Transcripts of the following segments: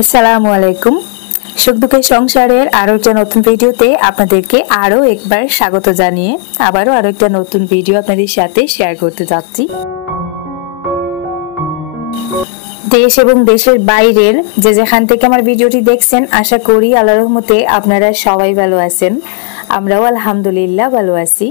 আসসালামু আলাইকুম। সুখ দুঃখের সংসারের আরো একটা নতুন ভিডিওতে আপনাদেরকে আরো একবার স্বাগত জানিয়ে আবারও আরো একটা নতুন ভিডিও আপনাদের সাথে শেয়ার করতে যাচ্ছি। দেশ এবং দেশের বাইরের যে যেখান থেকে আমার ভিডিওটি দেখছেন, আশা করি আল্লাহর রহমতে আপনারা সবাই ভালো আছেন। আমরাও আলহামদুলিল্লাহ ভালো আছি।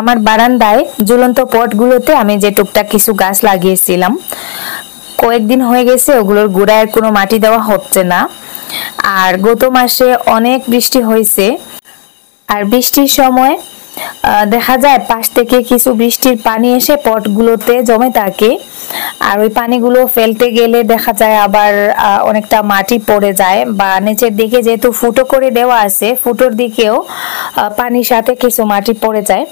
আমার বারান্দায় ঝুলন্ত পটগুলোতে আমি যে টুকটাক কিছু গাছ লাগিয়েছিলাম, কয়েকদিন হয়ে গেছে ওগুলোর গোড়ায় কোনো মাটি দেওয়া হচ্ছে না। আর গত মাসে অনেক বৃষ্টি হয়েছে, আর বৃষ্টির সময় দেখা যায় পাশ থেকে কিছু বৃষ্টির পানি এসে পটগুলোতে জমে থাকে। আর ওই পানিগুলো ফেলতে গেলে দেখা যায় আবার অনেকটা মাটি পড়ে যায়, বা নিচের দিকে যেহেতু ফুটো করে দেওয়া আছে, ফুটোর দিকেও পানির সাথে কিছু মাটি পড়ে যায়।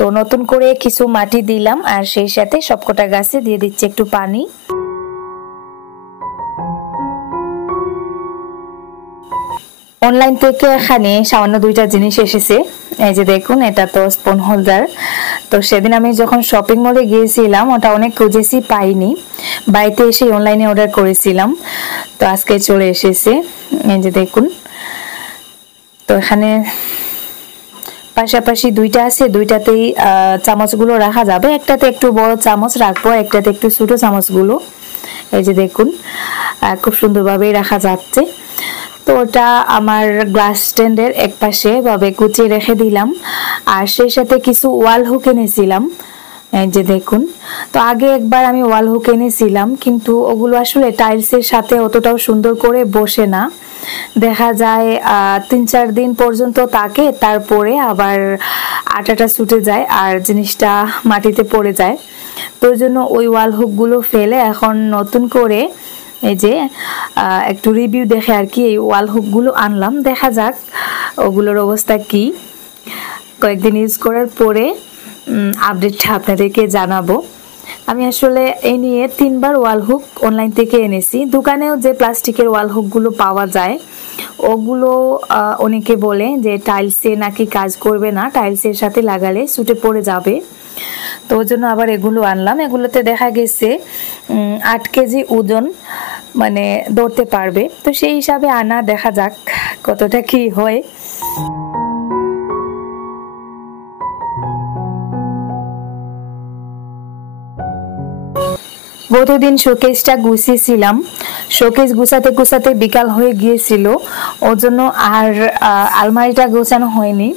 তো নতুন করে কিছু মাটি দিলাম, আর সেই সাথে সবকটা গাছে দিয়ে দিচ্ছি একটু পানি। অনলাইন থেকে এখানে সামান্য দুইটা জিনিস এসেছে। এই যে দেখুন, এটা তো স্পুন হোল্ডার। তো সেদিন আমি যখন শপিং মলে গিয়েছিলাম ওটা অনেক খুঁজেছি, পাইনি। বাড়িতে এসে অনলাইনে অর্ডার করেছিলাম, তো আজকে চলে এসেছে। এই যে দেখুন, তো এখানে পাশাপাশি দুইটা আছে, দুইটাতেই চামচগুলো রাখা যাবে। একটাতে একটু বড় চামচ রাখবো, একটাতে একটু ছোট চামচগুলো। এই যে দেখুন, খুব সুন্দরভাবেই রাখা যাচ্ছে। তো ওটা আমার গ্লাস স্ট্যান্ডের এক পাশে ভাবে গুছিয়ে রেখে দিলাম। আর সেই সাথে কিছু ওয়াল হুক এনেছিলাম। এই যে দেখুন, তো আগে একবার আমি ওয়াল হুক এনেছিলাম, কিন্তু ওগুলো আসলে টাইলসের সাথে অতটাও সুন্দর করে বসে না। দেখা যায় 3-4 দিন পর্যন্ত থাকে, তারপরে আবার আটাটা ছুটে যায় আর জিনিসটা মাটিতে পড়ে যায়। তো ওই জন্য ওই ওয়াল হুকগুলো ফেলে এখন নতুন করে এই যে একটু রিভিউ দেখে আর কি এই ওয়াল হুকগুলো আনলাম। দেখা যাক ওগুলোর অবস্থা কি। কয়েকদিন ইউজ করার পরে আপডেটটা আপনাদেরকে জানাবো। আমি আসলে এই নিয়ে 3বার ওয়াল হুক অনলাইন থেকে এনেছি। দোকানেও যে প্লাস্টিকের ওয়াল হুকগুলো পাওয়া যায়, ওগুলো অনেকে বলে যে টাইলসে নাকি কাজ করবে না, টাইলসের সাথে লাগালে ছুটে পড়ে যাবে। তো ওই জন্য আবার এগুলো আনলাম। এগুলোতে দেখা গেছে 8 কেজি ওজন মানে ধরতে পারবে। তো সেই হিসাবে আনা, দেখা যাক কতটা কি হয়। গতদিন শোকেসটা গুছিয়েছিলাম, শোকেস গুছাতে গুছাতে বিকাল হয়ে গিয়েছিল, ওর জন্য আর আলমারিটা গোছানো হয়নি।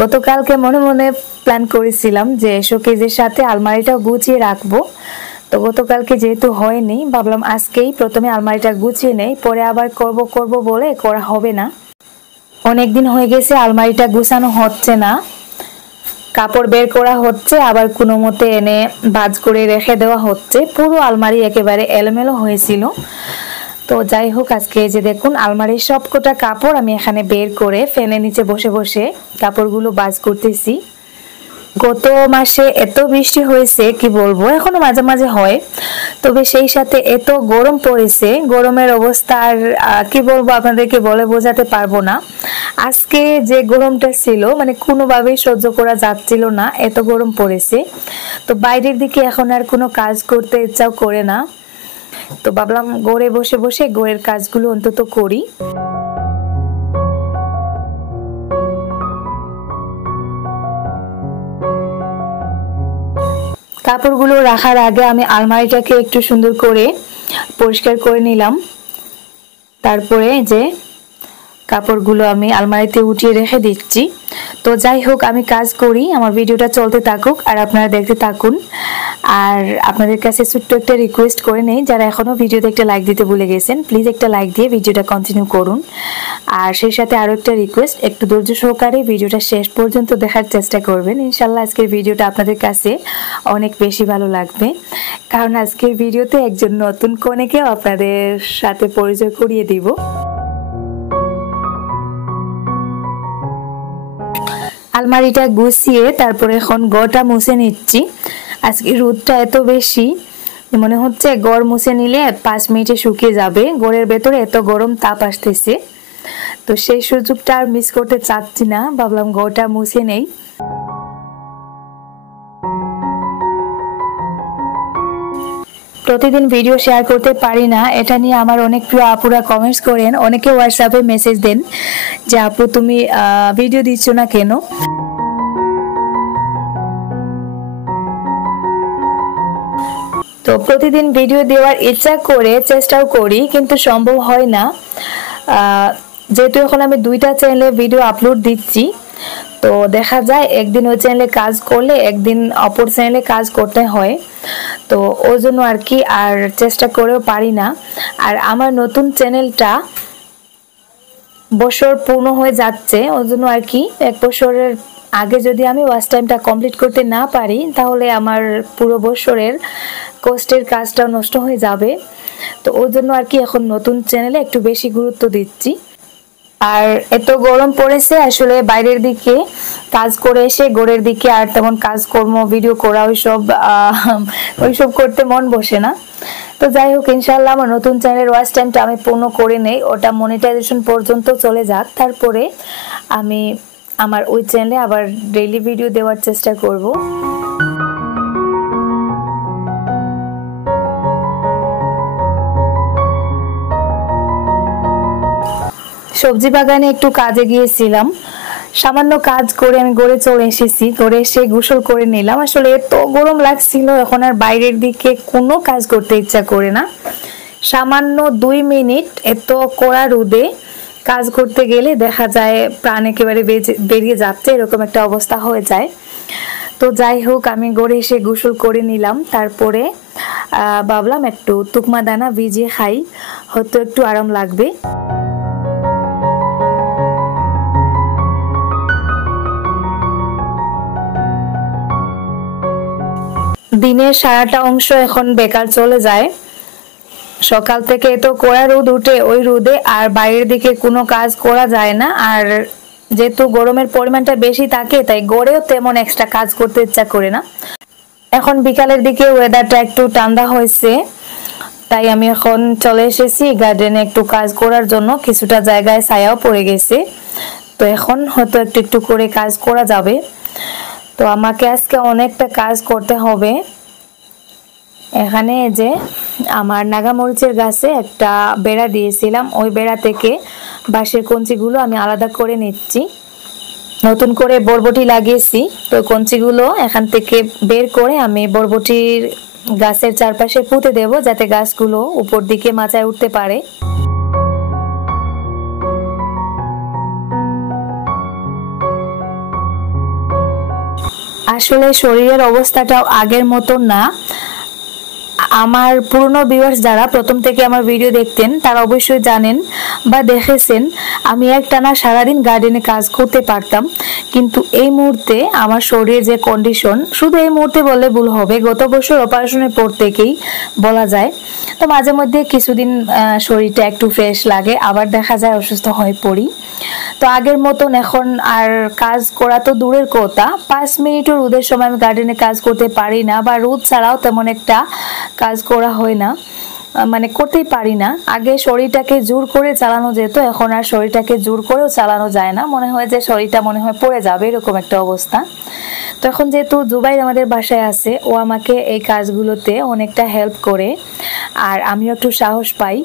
গতকালকে মনে মনে প্ল্যান করেছিলাম যে শোকেসের সাথে আলমারিটাও গুছিয়ে রাখবো। তো গতকালকে যেহেতু হয়নি, ভাবলাম আজকেই প্রথমে আলমারিটা গুছিয়ে নেই, পরে আবার করব বলে করা হবে না। অনেকদিন হয়ে গেছে আলমারিটা গুছানো হচ্ছে না, কাপড় বের করা হচ্ছে, আবার কোনো মতে এনে ভাঁজ করে রেখে দেওয়া হচ্ছে। পুরো আলমারি একেবারে এলোমেলো হয়েছিল। তো যাই হোক, আজকে যে দেখুন আলমারির সবকটা কাপড় আমি এখানে বের করে ফ্যানের নিচে বসে বসে কাপড়গুলো ভাঁজ করতেছি। গত মাসে এত বৃষ্টি হয়েছে কি বলবো, এখনো মাঝে মাঝে হয়, তবে সেই সাথে এত গরম পড়েছে, গরমের অবস্থা আর কি বলবো আপনাদেরকে বলে বোঝাতে পারবো না। আজকে যে গরমটা ছিল মানে কোনোভাবেই সহ্য করা যাচ্ছিল না, এত গরম পড়েছে। তো বাইরের দিকে এখন আর কোনো কাজ করতে ইচ্ছাও করে না। তো ভাবলাম ঘরে বসে বসে ঘরের কাজগুলো অন্তত করি। কাপড়গুলো রাখার আগে আমি আলমারিটাকে একটু সুন্দর করে পরিষ্কার করে নিলাম। তারপরে যে কাপড়গুলো আমি আলমারিতে উঠিয়ে রেখে দিচ্ছি। তো যাই হোক, আমি কাজ করি, আমার ভিডিওটা চলতে থাকুক আর আপনারা দেখতে থাকুন। আর আপনাদের কাছে ছোট্ট একটা রিকোয়েস্ট করে নেই, যারা এখনো ভিডিওতে একটা লাইক দিতে ভুলে গেছেন, প্লিজ একটা লাইক দিয়ে ভিডিওটা কন্টিনিউ করুন। আর সেই সাথে আরো একটা রিকোয়েস্ট, একটু ধৈর্য সহকারে ভিডিওটা শেষ পর্যন্ত দেখার চেষ্টা করবেন। ইনশাল্লাহ আজকের ভিডিওটা আপনাদের কাছে অনেক বেশি ভালো লাগবে, কারণ আজকের ভিডিওতে একজন নতুন কনেকেও আপনাদের সাথে পরিচয় করিয়ে দিব। আলমারিটা গুছিয়ে তারপরে এখন ঘরটা মুছে নিচ্ছি। আজকে রোদটা এত বেশি, মনে হচ্ছে ঘর মুছে নিলে 5 মিনিটে শুকিয়ে যাবে। ঘরের ভেতরে এত গরম তাপ আসতেছে। তো সেই সুযোগটা আর মিস করতে চাচ্ছি না, ভাবলাম ঘরটা মুছে নেই। প্রতিদিন ভিডিও শেয়ার করতে পারি না, এটা নিয়ে আমার অনেক প্রিয় আপুরা কমেন্টস করেন, অনেকে হোয়াটসঅ্যাপে মেসেজ দেন যে আপু তুমি ভিডিও দিচ্ছ না কেন। তো প্রতিদিন ভিডিও দেওয়ার ইচ্ছা করে চেষ্টাও করি, কিন্তু সম্ভব হয় না। যেহেতু এখন আমি 2টা চ্যানেলে ভিডিও আপলোড দিচ্ছি, তো দেখা যায় একদিন ওই চ্যানেলে কাজ করলে একদিন অপর চ্যানেলে কাজ করতে হয়। তো ওই জন্য আর কি আর চেষ্টা করেও পারি না। আর আমার নতুন চ্যানেলটা বছর পূর্ণ হয়ে যাচ্ছে, ওই জন্য আর কি 1 বছরের আগে যদি আমি ওয়াচ টাইমটা কমপ্লিট করতে না পারি, তাহলে আমার পুরো বছরের কষ্টের কাজটাও নষ্ট হয়ে যাবে। তো ওই জন্য আর কি এখন নতুন চ্যানেলে একটু বেশি গুরুত্ব দিচ্ছি। আর এত গরম পড়েছে, আসলে বাইরের দিকে কাজ করে এসে ঘরের দিকে আর তেমন কাজকর্ম ভিডিও করা ওইসব করতে মন বসে না। তো যাই হোক, ইনশাআল্লাহ আমার নতুন চ্যানেলের ওয়াচ টাইমটা আমি পূর্ণ করে নেই, ওটা মনিটাইজেশন পর্যন্ত চলে যাক, তারপরে আমি আমার ওই চ্যানেলে আবার ডেইলি ভিডিও দেওয়ার চেষ্টা করব। সবজি বাগানে একটু কাজে গিয়েছিলাম, সামান্য কাজ করে আমি ঘরে চলে এসেছি। ঘরে এসে গোসল করে নিলাম। আসলে এত গরম লাগছিল, এখন আর বাইরের দিকে কোনো কাজ করতে ইচ্ছা করে না। সামান্য 2 মিনিট এত কড়া রোদে কাজ করতে গেলে দেখা যায় প্রাণ একেবারে বেরিয়ে যাচ্ছে, এরকম একটা অবস্থা হয়ে যায়। তো যাই হোক, আমি ঘরে এসে গোসল করে নিলাম, তারপরে ভাবলাম একটু তুকমা দানা ভিজিয়ে খাই, হয়তো একটু আরাম লাগবে। দিনের সারাটা অংশ এখন বেকার চলে যায়। সকাল থেকে এত কড়া রোদ উঠে, ওই রোদে আর বাইরের দিকে কোনো কাজ করা যায় না। আর যেহেতু গরমের পরিমাণটা বেশি থাকে, তাই গড়েও তেমন এক্সট্রা কাজ করতে ইচ্ছা করে না। এখন বিকালের দিকে ওয়েদারটা একটু ঠান্ডা হয়েছে, তাই আমি এখন চলে এসেছি গার্ডেনে একটু কাজ করার জন্য। কিছুটা জায়গায় ছায়াও পড়ে গেছে, তো এখন হয়তো একটু একটু করে কাজ করা যাবে। তো আমাকে আজকে অনেকটা কাজ করতে হবে। এখানে যে আমার নাগামরিচের গাছে একটা বেড়া দিয়েছিলাম, ওই বেড়া থেকে বাঁশের কঞ্চিগুলো আমি আলাদা করে নিচ্ছি। নতুন করে বরবটি লাগিয়েছি, তো কঞ্চিগুলো এখান থেকে বের করে আমি বরবটির গাছের চারপাশে পুঁতে দেব, যাতে গাছগুলো উপর দিকে মাচায় উঠতে পারে। আসলে শরীরের অবস্থাটাও আগের মতো না। আমার পুরনো ভিউয়ার্স যারা প্রথম থেকে আমার ভিডিও দেখতেন, তারা অবশ্যই জানেন বা দেখেছেন আমি একটানা সারাদিন গার্ডেনে কাজ করতে পারতাম। কিন্তু এই মুহূর্তে আমার শরীরের যে কন্ডিশন, শুধু এই মুহূর্তে বললে ভুল হবে, গত বছর অপারেশনের পর থেকেই বলা যায়। তো মাঝে মধ্যে কিছুদিন শরীরটা একটু ফ্রেশ লাগে, আবার দেখা যায় অসুস্থ হয়ে পড়ি। তো আগের মতন এখন আর কাজ করা তো দূরের কথা, 5 মিনিটও রোদের সময় আমি গার্ডেনে কাজ করতে পারি না, বা রোদ ছাড়াও তেমন একটা কাজ করা হয় না, মানে করতেই পারি না। আগে শরীরটাকে জোর করে চালানো যেত, এখন আর শরীরটাকে জোর করেও চালানো যায় না। মনে হয় যে শরীরটা মনে হয় পড়ে যাবে, এরকম একটা অবস্থা। তো এখন যেহেতু জুবাইর আমাদের বাসায় আছে, ও আমাকে এই কাজগুলোতে অনেকটা হেল্প করে, আর আমিও একটু সাহস পাই।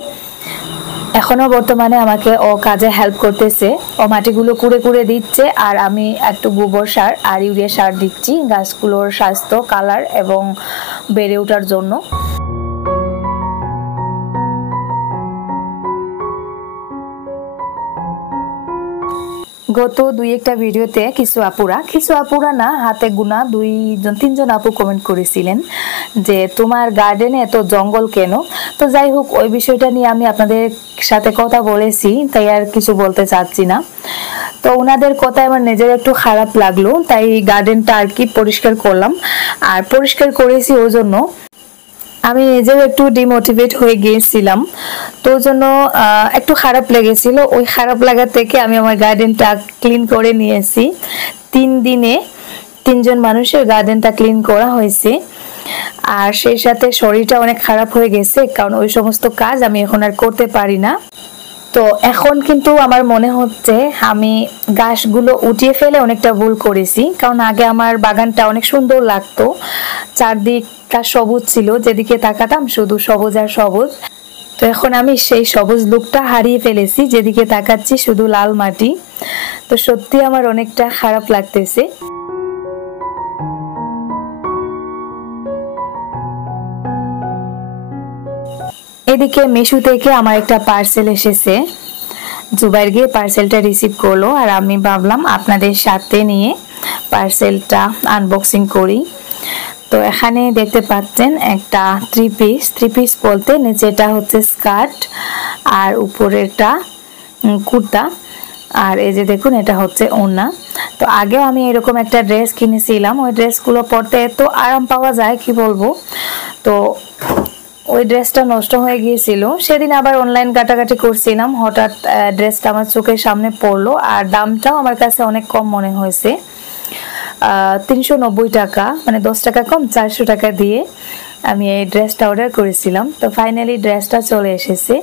এখনো বর্তমানে আমাকে ও কাজে হেল্প করতেছে, ও মাটিগুলো কুড়ে কুড়ে দিচ্ছে, আর আমি একটু গোবর সার আর ইউরিয়া সার দিচ্ছি গাছগুলোর স্বাস্থ্য, কালার এবং বেড়ে ওঠার জন্য। গত 2-1টা ভিডিওতে কিছু আপুরা না, হাতে গোনা 2-3জন আপু কমেন্ট করেছিলেন যে তোমার গার্ডেনে এত জঙ্গল কেন। তো যাই হোক, ওই বিষয়টা নিয়ে আমি আপনাদের সাথে কথা বলেছি, তাই আর কিছু বলতে চাচ্ছি না। তো ওনাদের কথা আমার নিজের একটু খারাপ লাগলো, তাই গার্ডেনটা আর কি পরিষ্কার করলাম। আর পরিষ্কার করেছি ওই জন্য আমি নিজেও একটু ডিমোটিভেট হয়ে গিয়েছিলাম, তো জন্য একটু খারাপ লেগেছিল। ওই খারাপ লাগা থেকে আমি আমার গার্ডেনটা ক্লিন করে নিয়েছি। 3 দিনে 3জন মানুষের গার্ডেনটা ক্লিন করা হয়েছে। আর সেই সাথে শরীরটা অনেক খারাপ হয়ে গেছে, কারণ ওই সমস্ত কাজ আমি এখন আর করতে পারি না। তো তো এখন কিন্তু আমার মনে হচ্ছে আমি ঘাসগুলো উঠিয়ে ফেলে অনেকটা ভুল করেছি, কারণ আগে আমার বাগানটা অনেক সুন্দর লাগতো, চারদিকটা সবুজ ছিল, যেদিকে তাকাতাম শুধু সবুজ আর সবুজ। তো এখন আমি সেই সবুজ লুকটা হারিয়ে ফেলেছি, যেদিকে তাকাচ্ছি শুধু লাল মাটি। তো সত্যি আমার অনেকটা খারাপ লাগতেছে। এদিকে মিশো থেকে আমার একটা পার্সেল এসেছে, জুবাইর গিয়ে পার্সেলটা রিসিভ করলো, আর আমি ভাবলাম আপনাদের সাথে নিয়ে পার্সেলটা আনবক্সিং করি। তো এখানে দেখতে পাচ্ছেন একটা থ্রি পিস বলতে নিচেটা হচ্ছে স্কার্ট আর উপরেরটা কুর্তা, আর এই যে দেখুন এটা হচ্ছে ওড়না। তো আগেও আমি এরকম একটা ড্রেস কিনেছিলাম, ওই ড্রেসগুলো পরতে এত আরাম পাওয়া যায় কি বলবো। তো ওই ড্রেসটা নষ্ট হয়ে গিয়েছিল, সেদিন আবার অনলাইন কাটাকাটি করছিলাম, হঠাৎ ড্রেসটা আমার চোখের সামনে পড়লো, আর দামটাও আমার কাছে অনেক কম মনে হয়েছে। 390 টাকা, মানে 10 টাকা কম, 400 টাকা দিয়ে আমি এই ড্রেসটা অর্ডার করেছিলাম। তো ফাইনালি ড্রেসটা চলে এসেছে।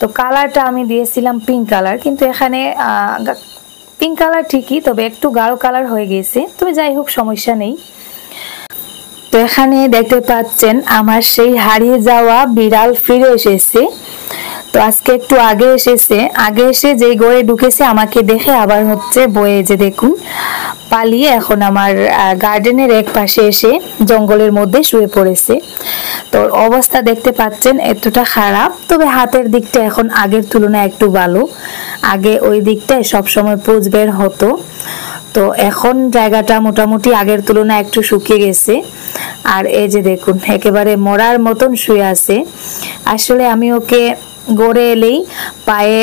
তো কালারটা আমি দিয়েছিলাম পিঙ্ক কালার, কিন্তু এখানে পিঙ্ক কালার ঠিকই, তবে একটু গাঢ় কালার হয়ে গেছে, তবে যাই হোক সমস্যা নেই। তো এখানে দেখতে পাচ্ছেন আমার সেই হারিয়ে যাওয়া বিড়াল ফিরে এসেছে। তো আজকে একটু আগে এসেছে, আগে এসে যেই ঘরে ঢুকেছে আমাকে দেখে আবার হচ্ছে বয়ে, যে দেখুন পালিয়ে এখন আমার গার্ডেনের এক পাশে এসে জঙ্গলের মধ্যে শুয়ে পড়েছে। তো অবস্থা দেখতে পাচ্ছেন এতটা খারাপ, তবে হাতের দিকটা এখন আগের তুলনায় একটু ভালো, আগে ওই দিকটায় সবসময় পুঁজ বের হতো। তো এখন জায়গাটা মোটামুটি আগের তুলনায় একটু শুকিয়ে গেছে। আর এই যে দেখুন একেবারে মরার মতন শুয়ে আছে। আসলে আমি ওকে গড়ে এলেই পায়ে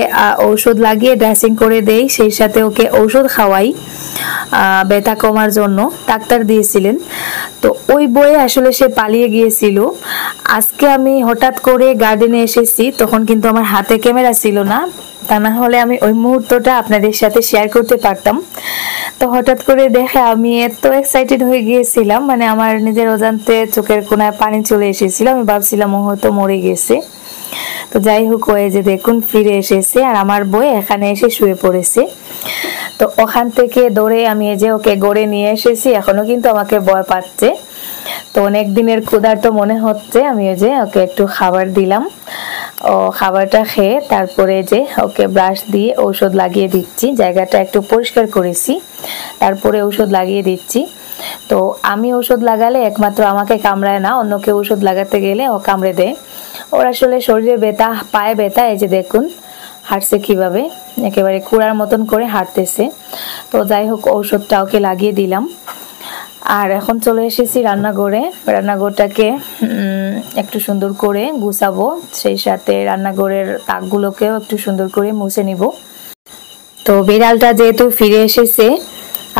ঔষধ লাগিয়ে ড্রেসিং করে দেই, সেই সাথে ওকে ঔষধ খাওয়াই ব্যথা কমার জন্য, ডাক্তার দিয়েছিলেন। তো ওই বয়ে আসলে সে পালিয়ে গিয়েছিল। আজকে আমি হঠাৎ করে গার্ডেনে এসেছি, তখন কিন্তু আমার হাতে ক্যামেরা ছিল না, তা না হলে আমি ওই মুহূর্তটা আপনাদের সাথে শেয়ার করতে পারতাম। তো হঠাৎ করে দেখে আমি এত এক্সাইটেড হয়ে গিয়েছিলাম, মানে আমার নিজের অজান্তে চোখের কোনায় পানি চলে এসেছিল, আমি ভাবছিলাম ও হয়তো মরে গেছে। তো যাই হোক ওই যে দেখুন ফিরে এসেছে, আর আমার বই এখানে এসে শুয়ে পড়েছে। তো ওখান থেকে দৌড়ে আমি এই যে ওকে গড়ে নিয়ে এসেছি, এখনো কিন্তু আমাকে ভয় পাচ্ছে। তো অনেক দিনের ক্ষুধার্ত মনে হচ্ছে, আমি ওই যে ওকে একটু খাবার দিলাম, ও খাবারটা খেয়ে তারপরে যে ওকে ব্রাশ দিয়ে ঔষধ লাগিয়ে দিচ্ছি, জায়গাটা একটু পরিষ্কার করেছি, তারপরে ঔষধ লাগিয়ে দিচ্ছি। তো আমি ঔষধ লাগালে একমাত্র আমাকে কামড়ায় না, অন্যকে ঔষধ লাগাতে গেলে ও কামড়ে দেয়। ওর আসলে শরীরে ব্যথা, পায়ে ব্যথা, এই যে দেখুন হাঁটছে কিভাবে, একেবারে কুড়ার মতন করে হাঁটতেছে। তো যাই হোক ঔষধটা ওকে লাগিয়ে দিলাম। আর এখন চলে এসেছি রান্নাঘরে, রান্নাঘরটাকে একটু সুন্দর করে গুছাবো, সেই সাথে রান্নাঘরের তাকগুলোকেও একটু সুন্দর করে মুছে নিব। তো বিড়ালটা যেহেতু ফিরে এসেছে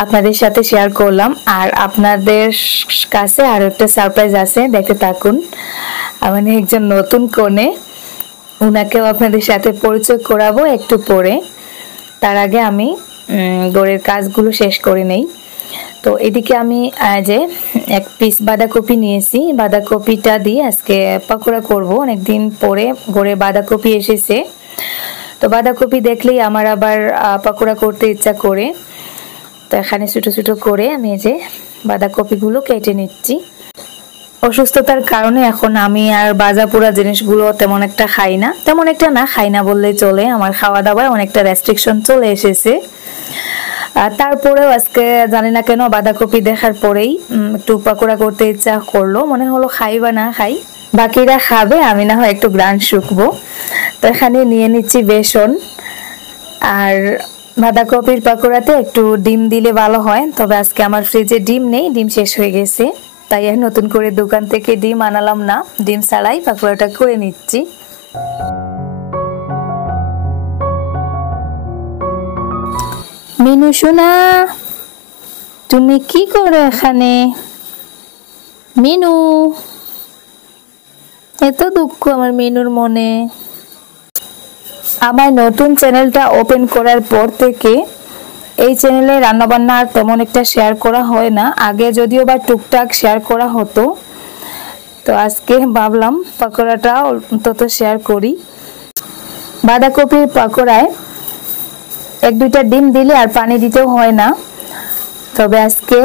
আপনাদের সাথে শেয়ার করলাম, আর আপনাদের কাছে আরো একটা সারপ্রাইজ আছে, দেখতে থাকুন। মানে একজন নতুন কনে, উনাকেও আপনাদের সাথে পরিচয় করাবো একটু পরে। তার আগে আমি ঘরের কাজগুলো শেষ করে নেই। তো এদিকে আমি যে এক পিস বাঁধাকপি নিয়েছি, বাঁধাকপিটা দিয়ে আজকে পকোড়া করব। অনেকদিন পরে ঘরে বাঁধাকপি এসেছে, তো বাঁধাকপি দেখলেই আমার আবার পকোড়া করতে ইচ্ছা করে। তো এখানে ছোট ছোট করে আমি এই যে বাঁধাকপিগুলো কেটে নিচ্ছি। অসুস্থতার কারণে এখন আমি আর ভাজা পোড়া জিনিসগুলো তেমন একটা খাই না, তেমন একটা না খাই না বললেই চলে, আমার খাওয়া দাওয়ায় অনেকটা রেস্ট্রিকশন চলে এসেছে। তারপরেও আজকে জানি না কেন বাঁধাকপি দেখার পরেই একটু পকোড়া করতে ইচ্ছা করলো, মনে হলো খাই বা না খাই, বাকিরা খাবে, আমি না হয় একটু গ্রান শুকবো। তো এখানে নিয়ে নিচ্ছি বেসন, আর বাঁধাকপির পকোড়াতে একটু ডিম দিলে ভালো হয়, তবে আজকে আমার ফ্রিজে ডিম নেই, ডিম শেষ হয়ে গেছে, তাই আর নতুন করে দোকান থেকে ডিম আনালাম না, ডিম ছাড়াই পকোড়াটা করে নিচ্ছি। মিনু সোনা, তুমি কি করো এখানে? মিনু, এত দুঃখ আমার মিনুর মনে। আমার নতুন চ্যানেলটা ওপেন করার পর থেকে এই চ্যানেলে রান্নাবান্না আর তেমন একটা শেয়ার করা হয় না, আগে যদিও বা টুকটাক শেয়ার করা হতো। তো আজকে ভাবলাম পকোড়াটা অন্তত শেয়ার করি। বাঁধাকপির পকোড়ায় 1-2টা ডিম দিলে আর পানি দিতেও হয় না, তবে আজকে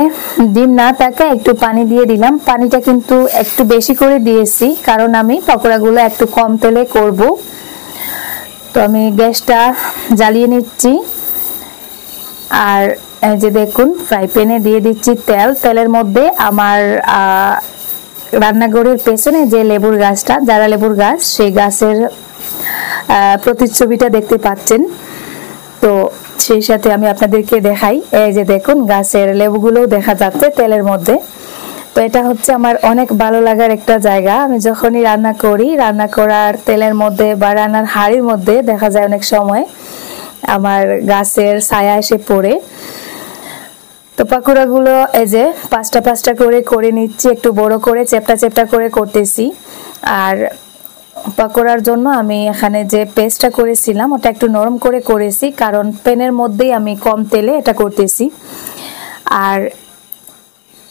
ডিম না থাকায় একটু পানি দিয়ে দিলাম। পানিটা কিন্তু একটু বেশি করে দিয়েছি, কারণ আমি পকোড়াগুলো একটু কম তেলে করব। তো আমি গ্যাসটা জ্বালিয়ে নিচ্ছি, আর এই যে দেখুন ফ্রাই প্যানে দিয়ে দিচ্ছি তেল। তেলের মধ্যে আমার রান্নাঘরের পেছনে যে লেবুর গাছটা, যারা লেবুর গাছ, সেই গাছের প্রতিচ্ছবিটা দেখতে পাচ্ছেন। তো সেই সাথে আমি আপনাদেরকে দেখাই, এই যে দেখুন গাছের লেবুগুলো দেখা যাচ্ছে তেলের মধ্যে। তো এটা হচ্ছে আমার অনেক ভালো লাগার একটা জায়গা। আমি যখনই রান্না করি, রান্না করার তেলের মধ্যে বা রান্নার হাঁড়ির মধ্যে দেখা যায় অনেক সময় আমার গাছের ছায়া এসে পড়ে। তো পাকোড়াগুলো এই যে 5টা করে নিচ্ছি, একটু বড় করে চেপটা করে করতেছি। আর পাকোড়ার জন্য আমি এখানে যে পেস্টটা করেছিলাম ওটা একটু নরম করে করেছি, কারণ প্যানের মধ্যেই আমি কম তেলে এটা করতেছি। আর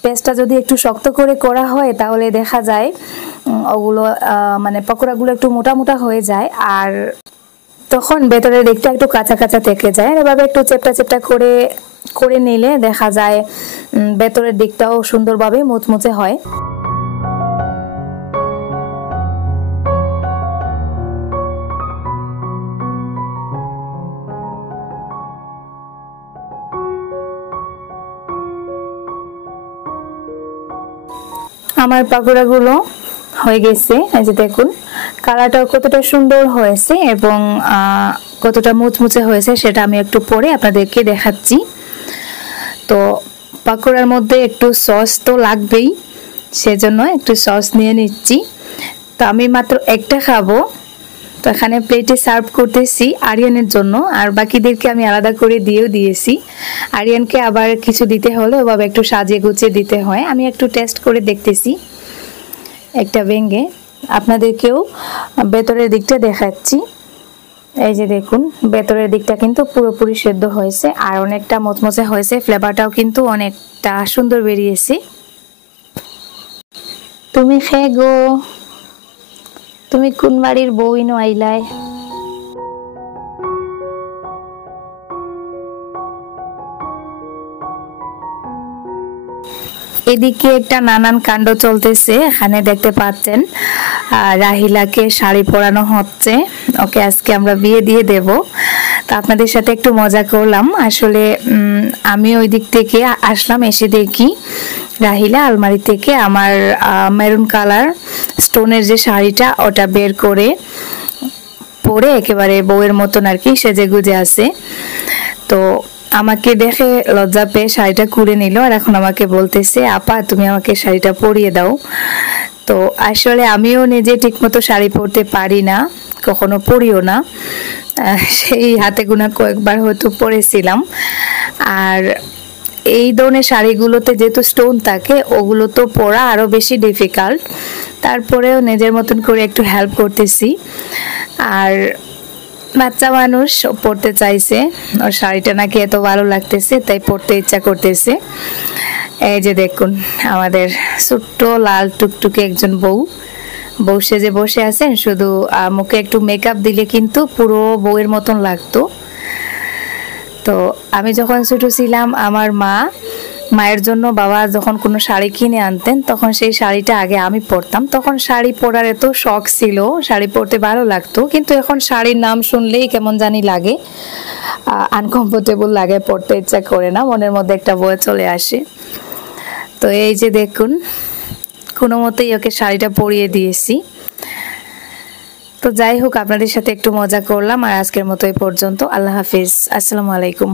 পেস্টটা যদি একটু শক্ত করে করা হয় তাহলে দেখা যায় ওগুলো মানে পাকোড়াগুলো একটু মোটা মোটা হয়ে যায়, আর তখন ভেতরের দিকটা একটু কাঁচা কাঁচা থেকে যায়। এভাবে একটু চেপটা করে নিলে দেখা যায় ভেতরের দিকটাও সুন্দরভাবে মুচমুচে হয়। আমার পাকোড়াগুলো হয়ে গেছে, এই যে দেখুন কালারটাও কতটা সুন্দর হয়েছে এবং কতটা মুচমুচে হয়েছে সেটা আমি একটু পরে আপনাদেরকে দেখাচ্ছি। তো পাকোড়ার মধ্যে একটু সস তো লাগবেই, সেজন্য একটু সস নিয়ে নিচ্ছি। তো আমি মাত্র একটা খাবো, তো এখানে প্লেটে সার্ভ করতেছি আরিয়ানের জন্য, আর বাকিদেরকে আমি আলাদা করে দিয়েও দিয়েছি। আরিয়ানকে আবার কিছু দিতে হলে ওভাবে একটু সাজিয়ে গুছিয়ে দিতে হয়। আমি একটু টেস্ট করে দেখতেছি একটা ভেঙে, আপনাদেরকেও ভেতরের দিকটা দেখাচ্ছি। এই যে দেখুন ভেতরের দিকটা কিন্তু পুরোপুরি সেদ্ধ হয়েছে আর অনেকটা মচমচে হয়েছে, ফ্লেভারটাও কিন্তু অনেকটা সুন্দর বেরিয়েছে। তুমি খেয়ে গো, তুমি কোন বাড়ির বউই নো আইলাই? এদিকে একটা নানান কাণ্ড চলতেছে, এখানে দেখতে পাচ্ছেন রাহিলাকে শাড়ি পরানো হচ্ছে। ওকে আজকে আমরা বিয়ে দিয়ে দেব। তো আপনাদের সাথে একটু মজা করলাম। আসলে আমি ওই দিক থেকে আসলাম, এসে দেখি রাহিলা আলমারি থেকে আমার মেরুন কালার স্টোনের যে শাড়িটা ওটা বের করে পরে একেবারে বউয়ের মতন আর কি সেজে গুজে আছে। তো আমাকে দেখে লজ্জা পেয়ে শাড়িটা খুলে নিল, আর এখন আমাকে বলতেছে আপা তুমি আমাকে শাড়িটা পরিয়ে দাও। তো আসলে আমিও নিজে ঠিকমতো শাড়ি পরতে পারি না, কখনো পরিও না, সেই হাতে গোনা কয়েকবার হয়তো পরেছিলাম। আর এই ধরনের শাড়িগুলোতে যেহেতু স্টোন থাকে ওগুলো তো পরা আরো বেশি ডিফিকাল্ট, তারপরেও নিজের মতন করে একটু হেল্প করতেছি। আর বাচ্চা মানুষ পড়তে চাইছে, ওর শাড়িটা নাকি এত ভালো লাগতেছে তাই পড়তে ইচ্ছা করতেছে। এই যে দেখুন আমাদের ছোট্ট লাল টুকটুকে একজন বউ সেজে বসে আছেন, শুধু মুখে একটু মেকআপ দিলে কিন্তু পুরো বউয়ের মতন লাগতো। তো আমি যখন ছোট ছিলাম আমার মায়ের জন্য বাবা যখন কোনো শাড়ি কিনে আনতেন তখন সেই শাড়িটা আগে আমি পরতাম। তখন শাড়ি পরার এত শখ ছিল, শাড়ি পরতে ভালো লাগতো, কিন্তু এখন শাড়ির নাম শুনলেই কেমন জানি লাগে, আনকমফোর্টেবল লাগে, পরতে ইচ্ছা করে না, মনের মধ্যে একটা ভয় চলে আসে। তো এই যে দেখুন কোনো মতেই ওকে শাড়িটা পরিয়ে দিয়েছি। তো যাই হোক আপনাদের সাথে একটু মজা করলাম, আর আজকের মতো এই পর্যন্ত। আল্লাহ হাফিজ, আসসালামু আলাইকুম।